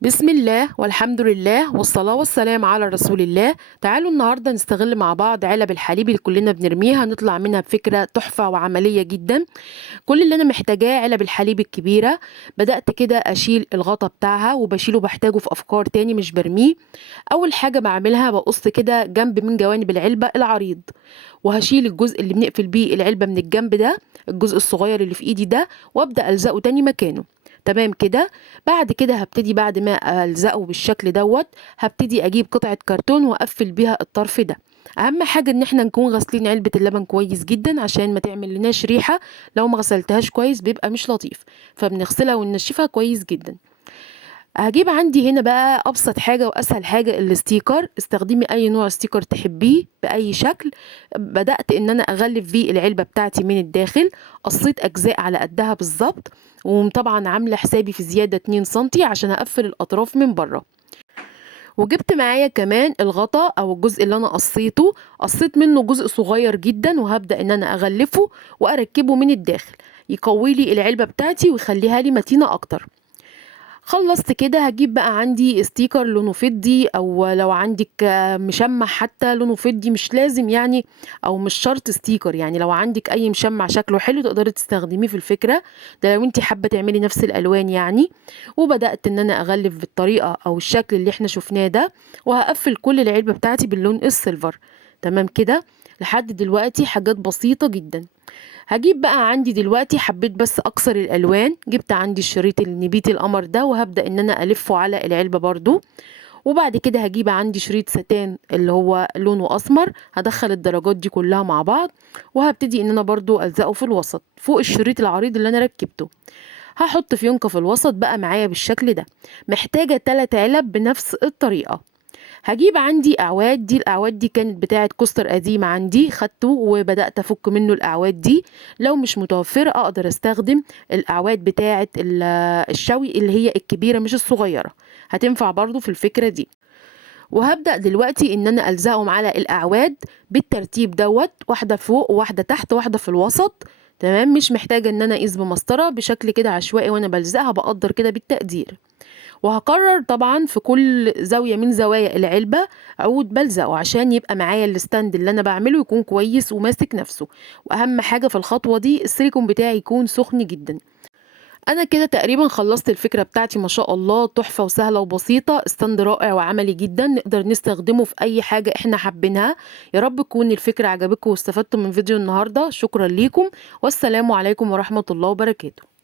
بسم الله والحمد لله والصلاة والسلام على رسول الله. تعالوا النهاردة نستغل مع بعض علب الحليب اللي كلنا بنرميها، نطلع منها بفكرة تحفة وعملية جدا. كل اللي أنا محتاجاه علب الحليب الكبيرة. بدأت كده أشيل الغطا بتاعها وبشيله، بحتاجه في أفكار تاني مش برميه. أول حاجة بعملها بقص كده جنب من جوانب العلبة العريض، وهشيل الجزء اللي بنقفل بيه العلبة من الجنب ده، الجزء الصغير اللي في إيدي ده، وأبدأ ألزقه تاني مكانه. تمام كده. بعد كده هبتدي بعد ما ألزقه بالشكل دوت، هبتدي أجيب قطعة كرتون وأقفل بيها الطرف ده. أهم حاجة إن احنا نكون غاسلين علبة اللبن كويس جدا عشان ما تعمل لناش ريحة. لو ما غسلتهاش كويس بيبقى مش لطيف، فبنغسلها وننشفها كويس جدا. هجيب عندي هنا بقى ابسط حاجه واسهل حاجه، الستيكر. استخدمي اي نوع ستيكر تحبيه باي شكل. بدات ان انا اغلف فيه العلبه بتاعتي من الداخل، قصيت اجزاء على قدها بالظبط، وطبعا عامله حسابي في زياده 2 سنتي عشان اقفل الاطراف من بره. وجبت معايا كمان الغطا او الجزء اللي انا قصيته، قصيت منه جزء صغير جدا، وهبدا ان انا اغلفه واركبه من الداخل، يقوي لي العلبه بتاعتي ويخليها لي متينه اكتر. خلصت كده هجيب بقى عندي ستيكر لونه فضي، او لو عندك مشمع حتى لونه فضي، مش لازم يعني، او مش شرط ستيكر يعني. لو عندك اي مشمع شكله حلو تقدري تستخدميه في الفكرة ده لو انت حابة تعملي نفس الالوان يعني. وبدأت ان انا اغلف بالطريقة او الشكل اللي احنا شفناه ده، وهقفل كل العلبة بتاعتي باللون السيلفر. تمام كده. لحد دلوقتي حاجات بسيطة جدا. هجيب بقى عندي دلوقتي، حبيت بس اكسر الالوان، جبت عندي الشريط النبيتي القمر ده وهبدأ ان انا الفه على العلبة برضو. وبعد كده هجيب عندي شريط ستان اللي هو لونه اسمر، هدخل الدرجات دي كلها مع بعض، وهبتدي ان انا برضو الزقه في الوسط فوق الشريط العريض اللي انا ركبته. هحط فيونكة في الوسط بقى معايا بالشكل ده. محتاجة 3 علب بنفس الطريقة. هجيب عندي اعواد، دي الاعواد دي كانت بتاعه كوستر قديم عندي، خدته وبدات افك منه الاعواد دي. لو مش متوفره اقدر استخدم الاعواد بتاعه الشوي اللي هي الكبيره مش الصغيره، هتنفع برضو في الفكره دي. وهبدأ دلوقتي ان انا الزقهم على الاعواد بالترتيب دوت، واحدة فوق وواحدة تحت واحدة في الوسط. تمام، مش محتاجة ان انا اقيس بمسطرة بشكل كده عشوائي وانا بلزقها، بقدر كده بالتقدير. وهكرر طبعا في كل زاوية من زوايا العلبة عود بلزقه عشان يبقى معايا الستاند اللي انا بعمله يكون كويس وماسك نفسه. واهم حاجة في الخطوة دي السيليكون بتاعي يكون سخن جدا. انا كده تقريبا خلصت الفكرة بتاعتي، ما شاء الله تحفة وسهلة وبسيطة، استند رائع وعملي جدا، نقدر نستخدمه في اي حاجة احنا حابينها. يا رب تكون الفكرة عجبتكم واستفدتم من فيديو النهاردة. شكرا ليكم، والسلام عليكم ورحمة الله وبركاته.